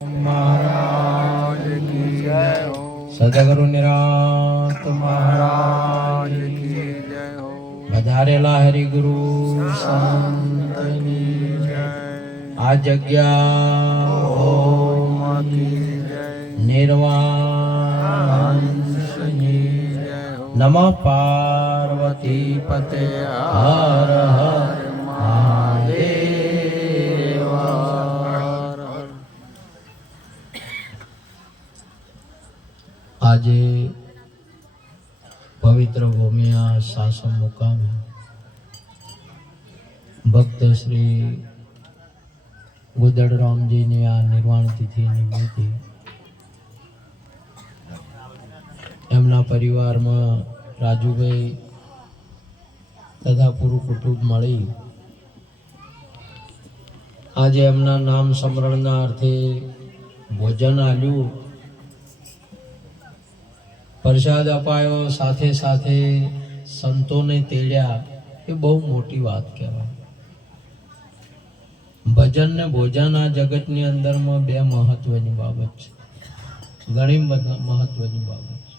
महाराज की जय हो। सदगुरु निरात महाराज की जय हो। વધારેલા હરિગુરુ સંતની जय આ જગ્યા ओम की जय। નિર્વાણ हंसनी जय हो। નમઃ પાર્વતી પતે હર હર મહાદેવ. આજે પવિત્ર ભૂમિયા શાસન મુકામે ભક્ત શ્રી ગુદડરામજીની આ નિર્વાણ તિથિ નિમિત્તે એમના પરિવારમાં રાજુભાઈ તથા પૂરું કુટુંબ મળી આજે એમના નામ સ્મરણના અર્થે ભોજન આલ્યું, પ્રસાદ અપાયો, સાથે સાથે સંતોને તેડ્યા. એ બહુ મોટી વાત કહેવાય. ભજન ને ભોજન આ જગતની અંદરમાં બે મહત્વની બાબત છે, ઘણી મહત્વની બાબત છે.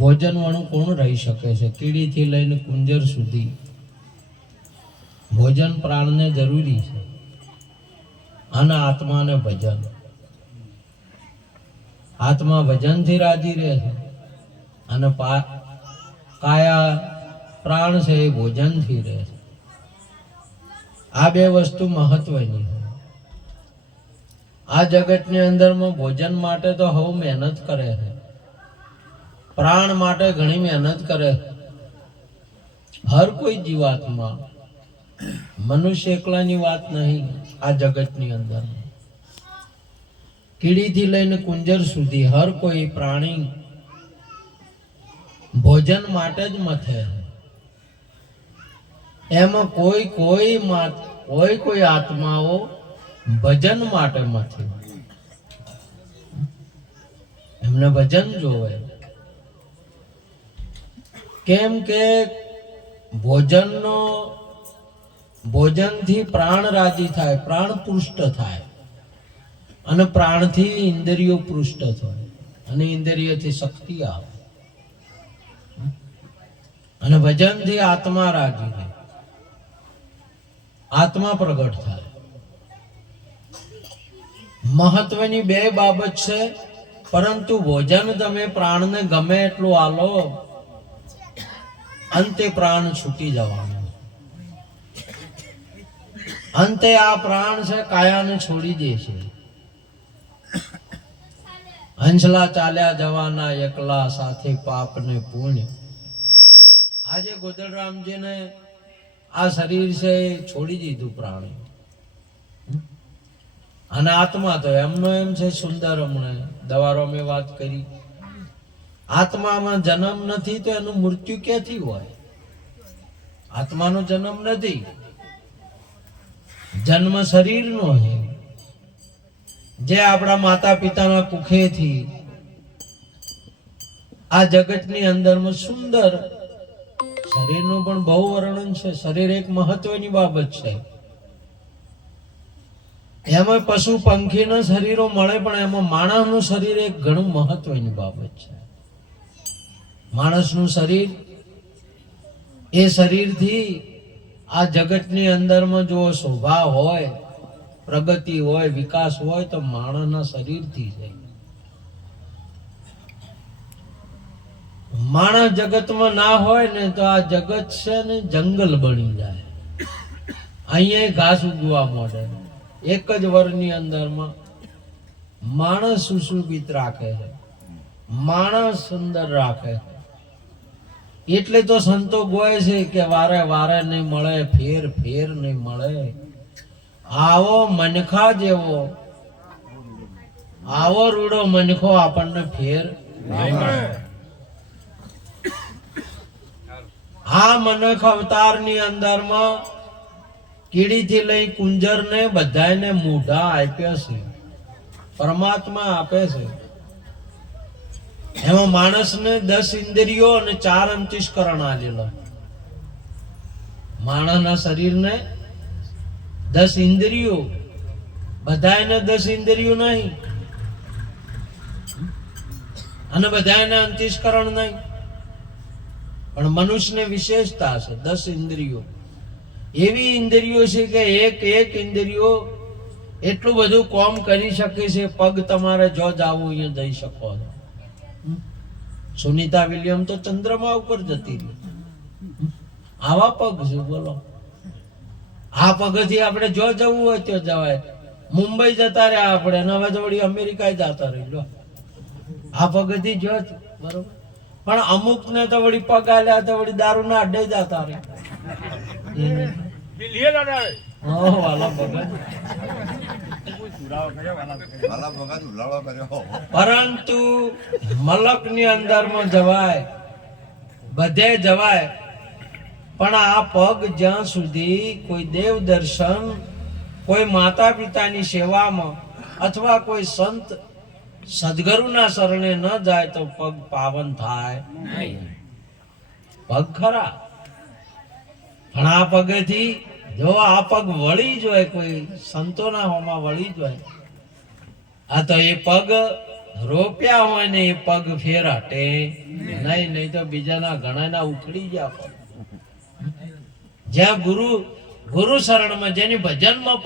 ભોજન વાળું કોણ રહી શકે છે? કીડીથી લઈને કુંજર સુધી ભોજન પ્રાણને જરૂરી છે, અને આત્માને ભજન. આત્મા ભજનથી રાજી રહે છે અને કાયા પ્રાણ છે એ ભોજનથી રહે છે. આ બે વસ્તુ મહત્વની છે. આ જગતની અંદરમાં ભોજન માટે તો બહુ મહેનત કરે છે, પ્રાણ માટે ઘણી મહેનત કરે છે. હર કોઈ જીવાત્મા, મનુષ્ય એકલાની વાત નહીં. આ જગતની અંદર કીડીથી લઈને કુંજર સુધી હર કોઈ પ્રાણી ભોજન માટે જ મથે. એમાં કોઈ આત્માઓ ભજન માટે મથે. એમને ભજન જોવે. કેમ કે ભોજનથી પ્રાણ રાજી થાય, પ્રાણ પુષ્ટ થાય, અને પ્રાણથી ઇન્દ્રિયો પૃષ્ઠ થાય, અને ઇન્દ્રિયથી શક્તિ આવે, અને ભજનથી આત્મા રાજી રહે, આત્મા પ્રગટ થાય. મહત્વની બે બાબત છે. પરંતુ ભોજન તમે પ્રાણને ગમે એટલું આલો, અંતે પ્રાણ છૂટી જવાનું. અંતે આ પ્રાણ છે કાયાને છોડી દેશે. હંસલા ચાલ્યા જવાના એકલા, સાથે પાપ ને પુણ્ય. આજે ગોદડરામજીને આ શરીર છે છોડી દીધું પ્રાણી, અને આત્મા તો એમનો એમ છે સુંદર. હમણાં દવારો મેં વાત કરી, આત્મામાં જન્મ નથી તો એનું મૃત્યુ ક્યાંથી હોય? આત્માનો જન્મ નથી, જન્મ શરીરનો છે. જે આપણા માતા પિતાના કુખેથી આ જગતની અંદરમાં સુંદર શરીરનું પણ બહુ વર્ણન છે. શરીર એક મહત્વની બાબત છે. એમાં પશુ પંખીના શરીરો મળે, પણ એમાં માણસનું શરીર એક ઘણું મહત્વની બાબત છે. માણસનું શરીર, એ શરીરથી આ જગતની અંદરમાં જો શોભા હોય, પ્રગતિ હોય, વિકાસ હોય, તો માણસના શરીરથી છે. માણસ જગતમાં ના હોય ને તો આ જગત છે ને જંગલ બની જાય. અહીંયા ઘાસ ઉગવા માંડે. એક જ વરની અંદરમાં માણસ સુશોભિત રાખે છે, માણસ સુંદર રાખે છે. એટલે તો સંતો ગોય છે કે વારે વારે નહીં મળે, ફેર ફેર નહીં મળે. આવો મનખા જેવો, આવો રૂડો મનખો આપણને ફેર નહીં મળે. આ મનખ અવતારની અંદરમાં કીડીથી લઈ કુંજરને બધાને મોઢા આપ્યા છે, પરમાત્મા આપે છે. એમાં માણસને 10 ઇન્દ્રિયો અને 4 અંતઃકરણ આલેલો. માણસના શરીરને 10 ઇન્દ્રિયો બધાને 10 ઇન્દ્રિયો નહીં અને બધાને અંતસ્કરણ નહીં, પણ મનુષ્યને વિશેષતા છે 10 ઇન્દ્રિયો. એવી ઇન્દ્રિયો છે કે એક ઇન્દ્રિયો એટલું બધું કામ કરી શકે છે. પગ તમારે જો જાવું અહીંયા જઈ શકો છો. સુનિતા વિલિયમ તો ચંદ્રમા ઉપર જતી રહી. આવા પગ છે બોલો. આ પગથી આપણે જો જવું હોય તો જવાય. મુંબઈ જતા રહ્યા આપણે, અને હવે તો વળી અમેરિકા જતા રહી લો. આ પગથી જો બરોબર. પણ અમુક ને તો વળી પગ આલ્યા તો વળી દારૂ ના અડ્ડે જતા રહે. પરંતુ મલક ની અંદર માં જવાય, બધે જવાય, પણ આ પગ જ્યાં સુધી કોઈ દેવ દર્શન, કોઈ માતા પિતાની સેવામાં અથવા કોઈ સંત સદગુરુના શરણે ન જાય તો પગ પાવન થાય નહીં. પગ ખરા, પણ આ પગથી જો આ પગ વળી જાય, કોઈ સંતોના હોમાં વળી જાય, આ તો એ પગ રોપ્યા હોય ને એ પગ ફેર હટે નહીં તો બીજાના ઘણાના ઉખડી ગયા પગ. જ્યાં ગુરુ શરણમાં જેની ભજનમાં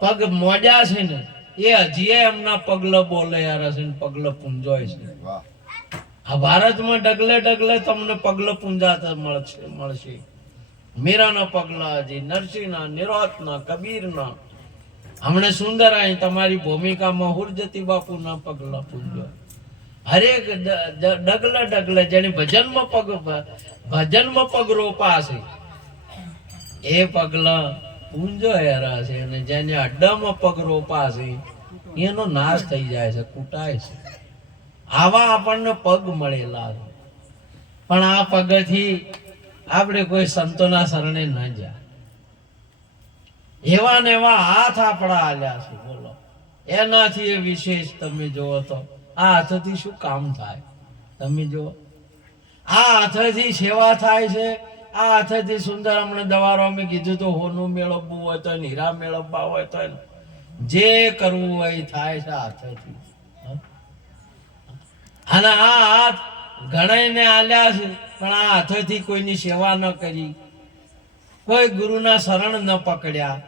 પગ મોજા છે ને એ હજી એમના પગલા બોલે યાર છે, પગલા પૂંજોય છે. આ ભારતમાં ડગલે ડગલે તમને પગલા પૂંજાતા મળશે. મીરાના પગલા, હજી નરસિંહના, નિરોધના, કબીરના. હમણાં સુંદર અહીં તમારી ભૂમિકામાં હુરજતી બાપુના પગલા પૂંજો. હરેક ડગલે ડગલે જેની ભજનમાં પગ રોપા છે એ પગલા પૂંજો હેરા છે, અને જેને અડ્ડામાં પગ રોપા છે એનો નાશ થઈ જાય છે, કૂટાય છે. આવા આપણને પગ મળેલા છે. પણ આ પગથી આપણે કોઈ સંતોના શરણે ન જાય. એવા ને એવા હાથ આપણા આલ્યા છે બોલો. એનાથી એ વિશેષ તમે જુઓ તો આ હાથથી શું કામ થાય તમે જુઓ. આ હાથથી સેવા થાય છે. આ હાથથી સુંદર હમણાં દવારો અમે કીધું તો હોનું મેળવવું હોય તો, હીરા મેળવવા હોય તો, જે કરવું હોય એ થાય છે હાથથી. અને આ હાથ ઘણાને આલ્યા છે, પણ આ હાથથી કોઈની સેવા ન કરી, કોઈ ગુરુના શરણ ન પકડ્યા,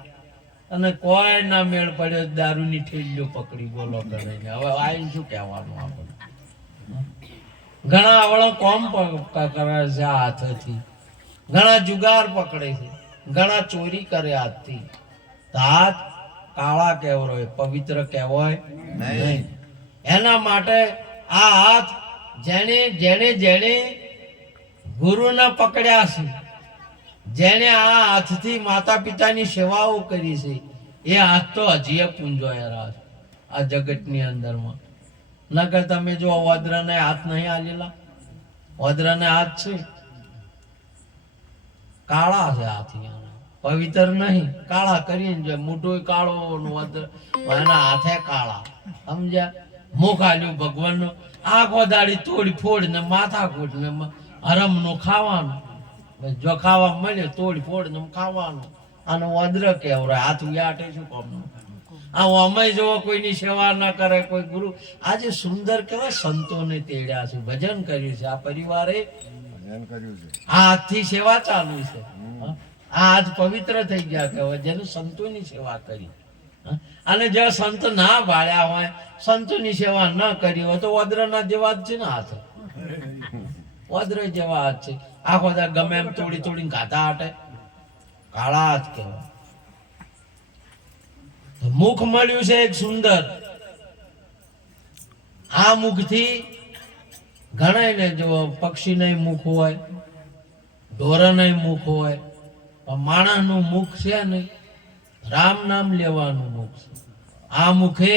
અને કોઈ ના મેળ પડ્યો દારૂની ઠેલીઓ પકડી બોલો કરીને. હવે આઈને શું કહેવાનું આપણે. ઘણા આવડા કોમ કરે છે આ હાથથી, ઘણા જુગાર પકડે છે, ઘણા ચોરી કરે હાથથી. હાથ કાળા કહેવાય, પવિત્ર કહેવાય નહીં. એના માટે આ હાથ જેને જેને જેને ગુરુને પકડ્યા છે, જેને આ હાથથી માતા પિતાની સેવાઓ કરી છે, એ હાથ તો હજી પૂંજોયા છે આ જગતની અંદરમાં. નકર તમે જો વદ્રને હાથ નહીં આલેલા, વદ્રને હાથ છે કાળા છે, હાથ પવિત્ર નહીં, કાળા કરીને જો મોટો કાળો એના હાથે કાળા. સમજ્યા? મુખ આલ્યું ભગવાનનું, આંખો દાડી તોડી ફોડ ને માથા કૂટ ને હરમ નું ખાવાનું. જો ખાવા મળે તોડી ફોડ ને ખાવાનું. આનો વદ્ર કહેવાય. હાથ વ્યાટે શું કામનું? આ અમે જો કોઈની સેવા ના કરે, કોઈ ગુરુ. આજે સુંદર કેવાય સંતોને તેડ્યા છે, ભજન કર્યું છે. આ પરિવારે આ હાથથી સેવા ચાલુ છે. આ હાથ પવિત્ર થઈ ગયા કહેવાય, જેને સંતોની સેવા કરી. અને જે સંત ના ભાળ્યા હોય, સંતોની સેવા ન કરી હોય, તો વદ્રના જેવા જ છે ને હાથ. વદ્ર જેવા હાથ છે. આખો ગમે એમ તોડી તોડીને ગાતા હાટે, કાળા હાથ કહેવાય. મુખ મળ્યું છે એક સુંદર. આ મુખથી ઘણા ને જો પક્ષી નહીં મુખ હોય, ઢોરા નહીં મુખ હોય, પણ માણસ નું મુખ છે નહીં, રામ નામ લેવાનું મુખ છે. આ મુખે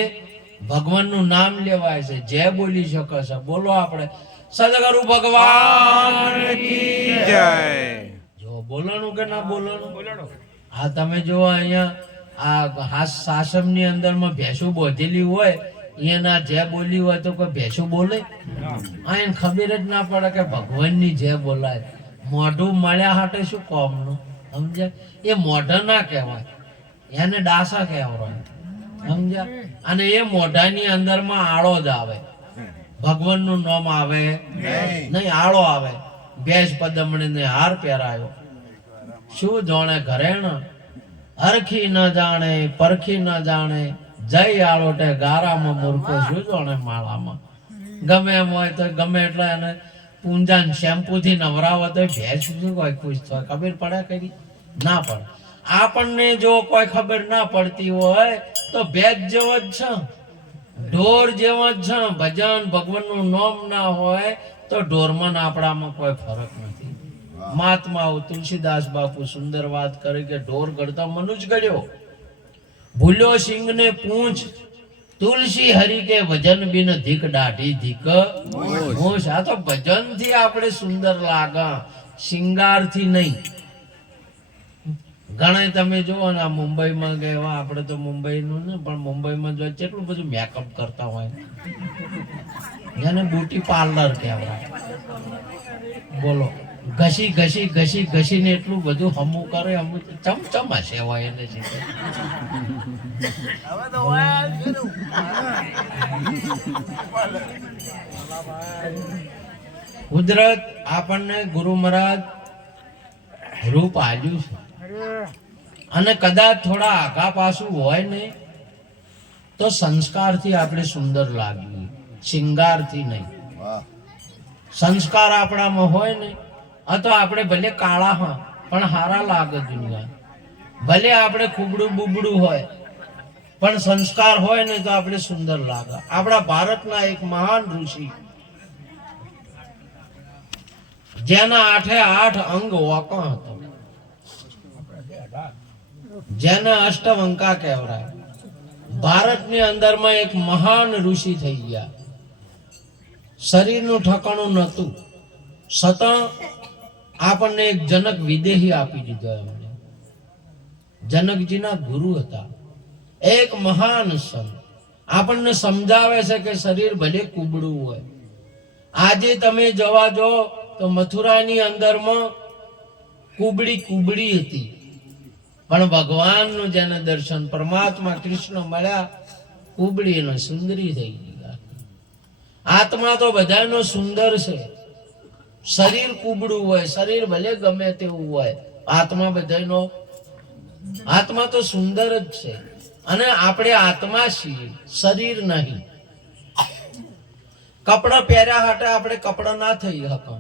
ભગવાન નું નામ લેવાય છે. જય બોલી શકે છે. બોલો આપણે સદગુરુ ભગવાન કી જય. જો બોલવાનું કે ના બોલવાનું? હા, તમે જો અહીંયા આ સાસમ ની અંદર માં ભેંસું બોધેલી હોય, એના જે બોલી હોય તો કોઈ ભેંસું બોલે? આ એને ખબર જ ના પડે કે ભગવાન ની જે બોલાય. મોઢું મળ્યા હાટે શું કોમનું? સમજે? એ મોઢા ના કહેવાય, એને ડાસા કહેવાય. સમજ્યા? અને એ મોઢાની અંદરમાં આળો જ આવે, ભગવાનનું નામ આવે નહીં, આળો આવે. ભેંસ પદમણીને હાર પહેરાયો, શું જાણે ઘરેણ, હરખી ન જાણે પરખી ન જાણે, જય આળોટે ગારામાં મૂર્ખો, શું જાણે માળામાં. ગમે એમ હોય તો ગમે એટલે એને પૂંજાન શેમ્પુ થી નવરાવો તો ભેંસ શું કોઈ ખુશ થાય? ખબર પડે કરી ના પડે. આપણને જો કોઈ ખબર ના પડતી હોય તો ભેંસ જેવો જ છે, ઢોર જેવો જ છે. ભજન ભગવાનનું નામ ના હોય તો ઢોરમાં આપણામાં કોઈ ફરક નથી. મહાત્માઓ તુલસીદાસ બાપુ સુંદર વાત કરે કે ઢોર ગળતા મનુજ ગળ્યો, ભૂલ્યો સિંહ ને પૂંછ, તુલસી હરી કે ભજન બિન ધીક દાઢી ધીક મોશ. આ તો ભજન થી આપણે સુંદર લાગા, શિંગાર થી નહીં. ઘણા તમે જુઓ ને આ મુંબઈમાં ગયા, આપણે તો મુંબઈનું ને પણ મુંબઈમાં જો કેટલું બધું મેકઅપ કરતા હોય, જેને બ્યુટી પાર્લર કહેવાય. બોલો, ઘસી ઘસી ઘસી ઘસીને એટલું બધું હમું કરે, હમું ચમચમ હશે હોય એને સીધે. કુદરત આપણને ગુરુ મહારાજ રૂપ આપ્યું છે, અને કદાચ થોડા આગા પાછું હોય ને તો સંસ્કારથી આપણે સુંદર લાગીએ, શિંગારથી નહીં. સંસ્કાર આપણામાં હોય ને તો આપણે ભલે કાળા હા પણ હારા લાગે દુનિયા. ભલે આપણે ખૂબડું બુબડું હોય પણ સંસ્કાર હોય ને તો આપણે સુંદર લાગે. આપણા ભારતના એક મહાન ઋષિ જેના 8 અંગ વાંકા હતો, જેને અષ્ટવંકા કહેવાય, ભારતની અંદરમાં એક મહાન ઋષિ થઈ ગયા. શરીરનું ઠકાણું નહોતું છતાં આપણને એક જનક વિદેહી આપી દીધો. એમને જનકજીના ગુરુ હતા, એક મહાન સંત. આપણને સમજાવે છે કે શરીર ભલે કુબડું હોય. આજે તમે જવા જો તો મથુરાની અંદરમાં કુબડી હતી, પણ ભગવાનનું જેને દર્શન, પરમાત્મા કૃષ્ણ મળ્યા, કુબડી અને સુંદરી થઈ ગઈ. આત્મા તો બધાનો સુંદર છે, શરીર કુબડું હોય, શરીર ભલે ગમે તેવું હોય, આત્મા બધાનો, આત્મા તો સુંદર જ છે. અને આપણે આત્મા છીએ, શરીર નહીં. કપડા પહેર્યા હાટે આપણે કપડા ના થઈ શકો.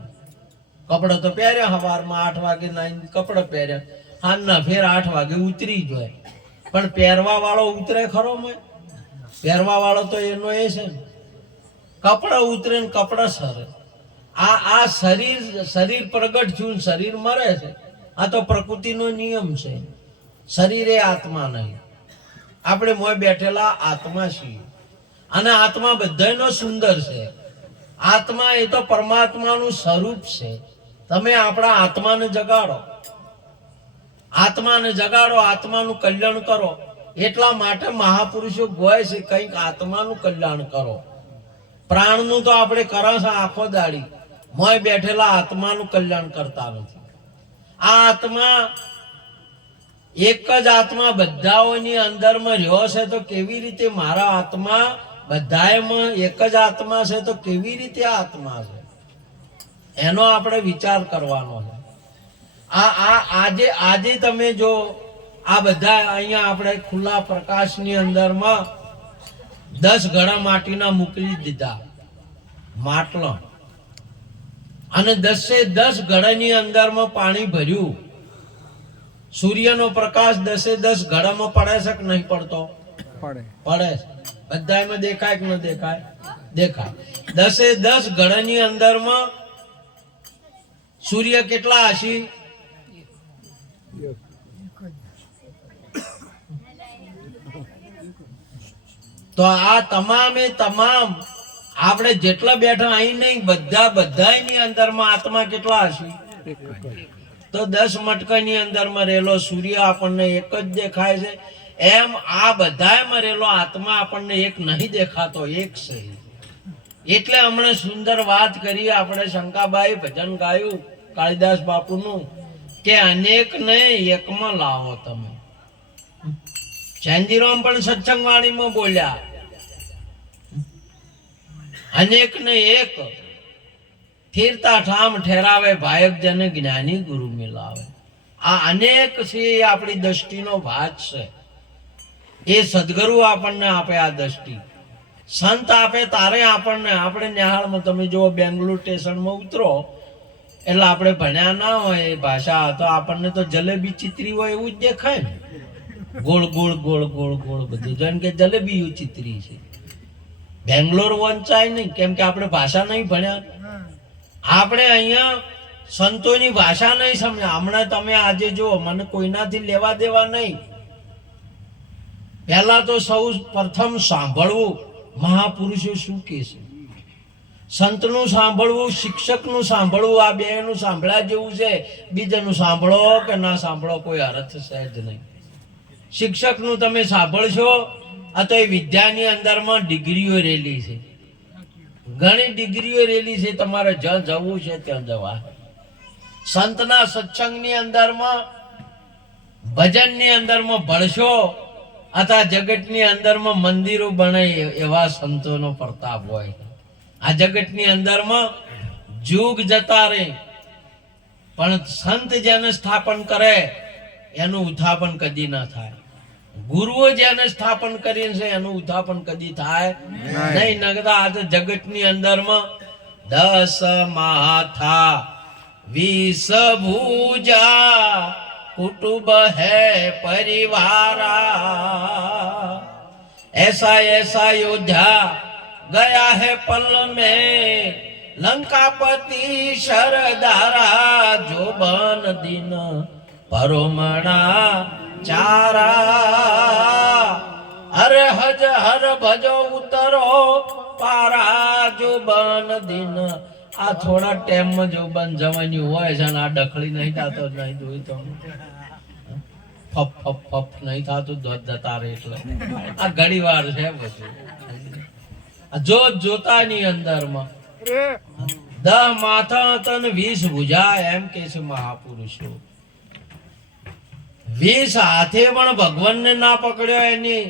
કપડા તો પહેર્યા, સવારમાં 8 વાગે નાઈને કપડા પહેર્યા, હાલના ફેર 8 વાગે ઉતરી જાય, પણ પહેરવા વાળો ઉતરે ખરો? પહેરવા વાળો તો એનો એ છે ને, કપડા ઉતરે ને કપડા સરે. આ શરીર પ્રગટ થયું, શરીર મરે છે. આ તો પ્રકૃતિનો નિયમ છે. શરીર એ આત્મા નહીં. આપણે મોય બેઠેલા આત્મા છીએ, અને આત્મા બધાનો સુંદર છે. આત્મા એ તો પરમાત્માનું સ્વરૂપ છે. તમે આપણા આત્માને જગાડો, આત્માને જગાડો, આત્માનું કલ્યાણ કરો. એટલા માટે મહાપુરુષો કહે છે કંઈક આત્માનું કલ્યાણ કરો. પ્રાણનું તો આપણે કરે છે આખો દાડી, મોય બેઠેલા આત્માનું કલ્યાણ કરતા નથી. આ આત્મા એક જ આત્મા બધાઓની અંદરમાં રહ્યો છે, તો કેવી રીતે મારા આત્મા બધામાં એક જ આત્મા છે, તો કેવી રીતે આત્મા છે? એનો આપણે વિચાર કરવાનો છે. આજે તમે જો આ બધા અહીંયા આપણે ખુલ્લા પ્રકાશની અંદરમાં 10 ઘડા માટીના મૂકી દીધા માટલા, અને 10 ઘડાની અંદરમાં પાણી ભર્યું. સૂર્યનો પ્રકાશ 10 ઘડામાં પડે છે કે નહીં પડતો? પડે. બધામાં દેખાય કે ન દેખાય? દેખાય. 10 ઘડાની અંદરમાં સૂર્ય કેટલા હશે? તો આ તમામ આપણે જેટલા બેઠા અહીં નહીં, બધાની અંદરમાં આત્મા કેટલા હશે? તો 10 મટકાની અંદરમાં રહેલો સૂર્ય આપણને એક જ દેખાય છે. એમ આ બધામાં રહેલો આત્મા આપણને એક નહીં દેખાતો, એક છે. એટલે હમણાં સુંદર વાત કરી આપણે, શંકાબાઈ ભજન ગાયું કાળીદાસ બાપુનું કે અનેક ને એકમાં લાવો તમે. ચેન્જીરામ પણ સત્સંગ વાણીમાં બોલ્યા, અનેક ને એક ફીરતા ઠામ ઠેરાવે, ભાયક જન જ્ઞાની ગુરુ મિલાવે. આ અનેક છે એ આપણી દ્રષ્ટિનો ભાત છે. એ સદગુરુ આપણને આપે આ દ્રષ્ટિ, સંત આપે તારે આપણને. આપણે નિહાળમાં તમે જો બેંગ્લોર સ્ટેશનમાં ઉતરો એટલે આપણે ભણ્યા ના હોય એ ભાષા, તો આપણને તો જલેબી ચિત્રી હોય એવું જ દેખાય ને, ગોળ ગોળ ગોળ ગોળ ગોળ બધું, જેમ કે જલેબી ચિત્રી છે. બેંગ્લોર વંચાય નહીં, કેમ કે આપણે ભાષા નહીં ભણ્યા. આપણે અહીંયા સંતોની ભાષા નહીં સમજ્યા. હમણાં તમે આજે જો, મને કોઈનાથી લેવા દેવા નહીં. પહેલા તો સૌ પ્રથમ સાંભળવું મહાપુરુષો શું કહે છે, સંતનું સાંભળવું, શિક્ષકનું સાંભળવું. આ બેનું સાંભળ્યા જેવું છે. બીજાનું સાંભળો કે ના સાંભળો કોઈ અર્થ છે જ નહીં. શિક્ષકનું તમે સાંભળશો, આ તો એ વિદ્યાની અંદરમાં ડિગ્રીઓ રેલી છે, ઘણી ડિગ્રીઓ રેલી છે. તમારે જ્યાં જવું છે ત્યાં જવા. સંતના સત્સંગની અંદરમાં, ભજનની અંદરમાં ભળશો, અથવા જગતની અંદરમાં મંદિરો બને એવા સંતોનો પ્રતાપ હોય. આ જગતની અંદરમાં જુગ જતા રહે, પણ સંત જેને સ્થાપન કરે એનું ઉત્થાપન કદી ના થાય. ગુરુઓ જેને સ્થાપન કર્યું છે એનું ઉત્થાપન કદી થાય નહીં. નગતા આ તો જગતની અંદરમાં 10 માથા 20 ભુજા कुटुंब है परिवारा, ऐसा ऐसा योद्धा गया है पल में, लंकापति शरदारा, जो बन दिन परोमणा चारा, हर हज हर भजो उतरो पारा, जो बन दिन. આ થોડા ટાઈમમાં જો બંધ જવાની હોય છે ને આ ડખડી નહીં થતો, નહીં જોયું તો ફપ ફપ ફપ નહીં થતું, દોધ જતા રહે. એટલે આ ઘણી વાર છે બધું. જો જોતાની અંદરમાં 10 માથા તન 20 ભુજા, એમ કે છે મહાપુરુષો. 20 હાથે પણ ભગવાનને ના પકડ્યો એની,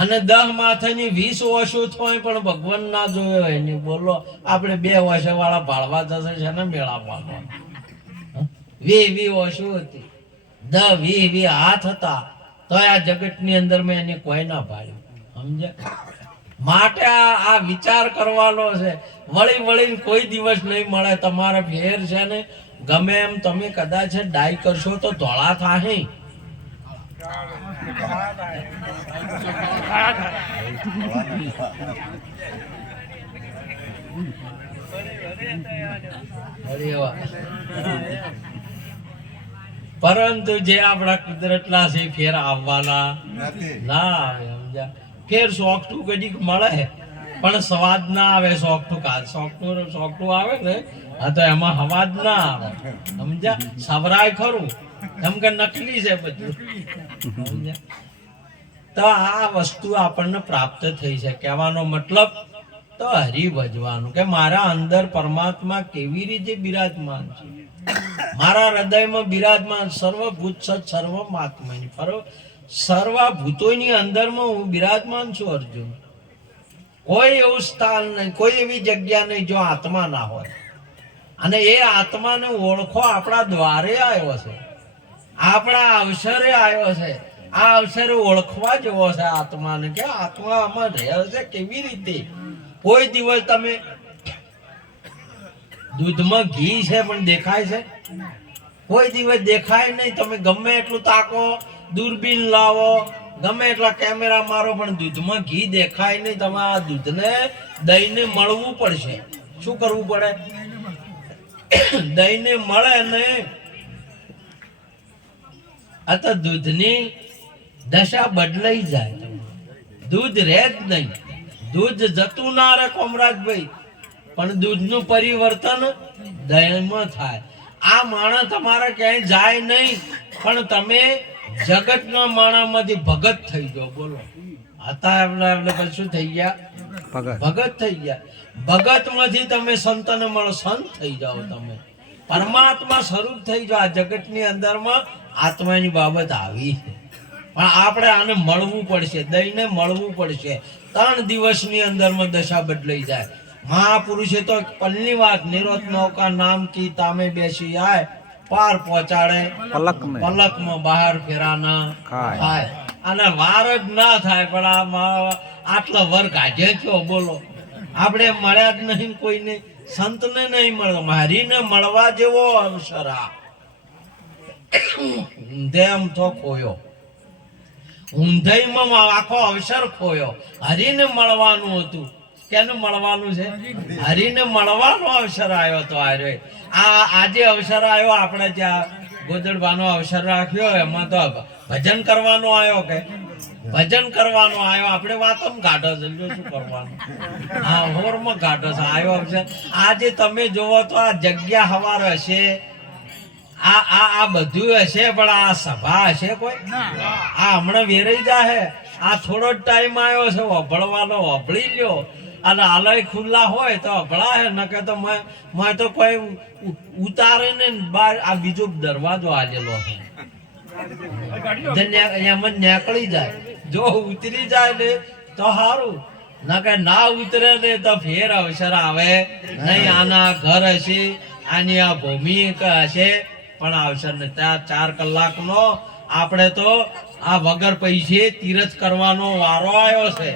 અને 10 માથાની 20 ઓછું થાય પણ ભગવાન ના જોયો એની. બોલો આપણે 2 ઓછા વાળા ભાળવા જશે છે ને મેળા પાડવા. 20 ઓછું હતી, 10 હાથ હતા, તો આ જગતની અંદર મેં એને કોઈ ના ભાળ્યું. સમજ્યા? માટે આ વિચાર કરવાનો છે. વળી વળીને કોઈ દિવસ નહીં મળે. તમારે ફેર છે ને ગમે એમ તમે કદાચ ડાય કરશો તો ધોળા થાય. પરંતુ જે આપણા કુદરતના છે ફેર આવવાના ના આવે. સમજ્યા? ફેર સોખઠું કદીક મળે પણ સ્વાદ ના આવે. સોખઠું આવે ને આ તો એમાં હવાજ ના આવે. સમજ્યા? સવરાય ખરું, એમ કે નકલી છે બધું. સમજ્યા? તો આ વસ્તુ આપણને પ્રાપ્ત થઈ છે. કહેવાનો મતલબ તો હરી ભજવાનું, કે મારા અંદર પરમાત્મા કેવી રીતે બિરાજમાન છે. મારા હૃદયમાં બિરાજમાન સર્વભૂત સત સર્વમાત્માની સર્વભૂતોની અંદરમાં હું બિરાજમાન છું. અર્જુન, કોઈ એવું સ્થાન નહીં, કોઈ એવી જગ્યા નહીં જો આત્મા ના હોય. અને એ આત્માને ઓળખો આપણા દ્વારે આવ્યો છે, આપણા અવસરે આવ્યો છે. આ અવસરે ઓળખવા જેવો છે આત્માને, કે આત્મા આમાં રહે છે કેવી રીતે. કોઈ દિવસ તમે દૂધમાં ઘી છે પણ દેખાય છે? કોઈ દિવસ દેખાય નહીં. તમે ગમે એટલું તાકો, દૂરબીન લાવો, ગમે એટલા કેમેરા મારો, પણ દૂધમાં ઘી દેખાય નહીં. તમારે આ દૂધને દહીંને મળવું પડશે. શું કરવું પડે? દહીંને મળે ને આ તો દૂધની દશા બદલાઈ જાય. દૂધ રહે જ નહીં, દૂધ જતું ના રહે કોમરાજભાઈ, પણ દૂધનું પરિવર્તન દહીંમાં થાય. આ માણસ તમારે ક્યાંય જાય નહીં, પણ તમે જગતના માણામાંથી ભગત થઈ જાઓ. બોલો, હતા આપણે પછી શું થઈ ગયા? ભગત થઈ ગયા. ભગતમાંથી તમે સંતને મળો, સંત થઈ જાઓ. તમે પરમાત્મા સ્વરૂપ થઈ જાઓ. આ જગતની અંદરમાં આત્માની બાબત આવી છે, પણ આપણે આને મળવું પડશે, દઈને મળવું પડશે. 3 દિવસની અંદરમાં દશા બદલાઈ જાય. મહાપુરુષે તો પલની વાત, નિરોધ નૌકા નામ કી તામે બેસી આય, પાર પહોંચાડે પલકમાં બહાર ફેરાના ખાય. અને વાર જ ના થાય, પણ આટલા વર કાઢે છો બોલો. આપણે મળ્યા જ નહીં કોઈને, સંતને નહીં મળ્યો. મારીને મળવા જેવો અવસર આ ઊંધેમ તો ખોયો, ઊંધઈમાં આખો અવસર ખોયો. હરીને મળવાનું હતું. કેને મળવાનું છે? હરીને મળવાનો અવસર આવ્યો તો આજે અવસર આવ્યો. આપણે ત્યાં ગોદડવાનો અવસર રાખ્યો, એમાં તો ભજન કરવાનો આવ્યો. કે ભજન કરવાનો આવ્યો? આપણે વાતમ કાઢો છે, શું કરવાનું? હા, હોરમાં કાઢો છે. આવ્યો અવસર. આજે તમે જોવો તો આ જગ્યા હવાર હશે, આ બધું હશે, પણ આ સભા હશે કોઈ? આ હમણાં વેરાઈ જાહે. આ થોડો જ ટાઈમ આવ્યો છે વભળવાનો, વભળી લ્યો. અને આલય ખુલ્લા હોય તો વભળાય, નકે તો મેં તો કોઈ ઉતારે ને બહાર આ બીજો દરવાજો આલેલો છે, એમાં નીકળી જાય. જો ઉતરી જાય ને તો સારું, નકે ના ઉતરે ને તો ફેર અવસર આવે નહીં. આના ઘર હશે, આની આ ભૂમિ હશે, પણ અવસર ને. ત્યાં 4 કલાકનો આપણે તો આ વગર પૈસે તીરથ કરવાનો વારો આવ્યો છે.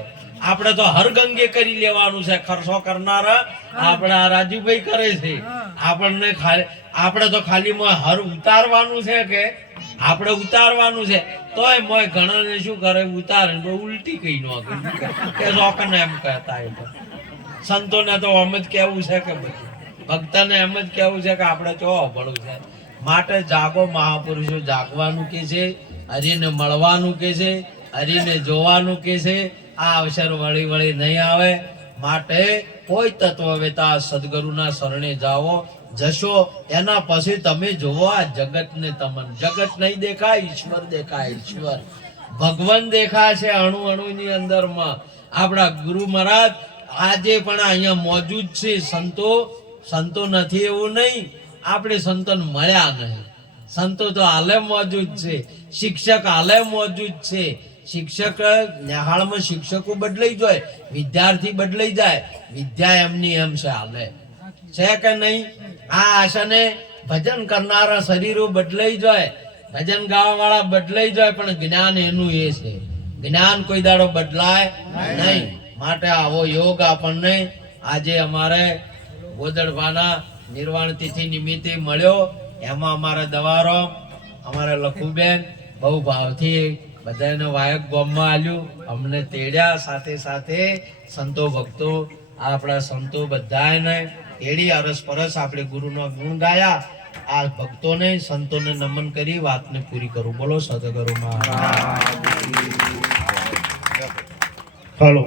આપણે તો હરગંગે કરી લેવાનું છે. ખર્ચો કરનારા આપણા રાજુભાઈ કરે છે. આપણે તો ખાલી હર ઉતારવાનું છે. કે આપણે ઉતારવાનું છે તોય મોય ઘણાને શું કરે, ઉતારે તો ઉલટી કઈ ન કે જોકને એમ કહેતા. એ તો સંતોને તો એમ જ કેવું છે, કે બધું ભક્તને એમ જ કેવું છે કે આપણે ચો ભળું છે. માટે જાગો, મહાપુરુષો જાગવાનું કે છે, હરીને મળવાનું કે છે, હરીને જોવાનું કે છે. આ અવસર વળી વળી નહીં આવે. માટે કોઈ તત્વવેતા સદગુરુના શરણે જાઓ, જશો. એના પછી તમે જોવો આ જગતને. તમને જગત નહીં દેખાય, ઈશ્વર દેખાય. ઈશ્વર ભગવાન દેખાય છે અણુ અણુની અંદરમાં. આપણા ગુરુ મહારાજ આજે પણ અહીંયા મોજૂદ છે. સંતો નથી એવું નહીં, આપણે સંતોને મળ્યા નહીં. સંતો તો હાલે મોજૂદ છે, શિક્ષક હાલે મોજૂદ છે. શિક્ષક નિહાળમાં શિક્ષકો બદલાઈ જાય, વિદ્યાર્થી બદલાઈ જાય. વિદ્યા એમની એમ છે, હાલે છે કે નહીં? આ આશાને ભજન કરનારા શરીરો બદલાઈ જાય, ભજન ગાવા વાળા બદલાઈ જાય, પણ જ્ઞાન એનું એ છે. જ્ઞાન કોઈ દાડો બદલાય નહીં. માટે આવો યોગ આપણને આજે અમારે ગોદડવાના નિર્વાણ તિથિ નિમિત્તે મળ્યો. એમાં અમારા દવારો, અમારા લખુબેન બહુ ભાવથી બધાને વાયક ગોમમાં આલ્યું, અમને તેડ્યા. સાથે સાથે સંતો ભક્તો, આપણા સંતો બધાને તેડી અરસ પરસ આપણે ગુરુનો ગુણ ગાયા. આ ભક્તોને સંતોને નમન કરી વાતને પૂરી કરું. બોલો સદગુરુ મહારાજ. હાલો.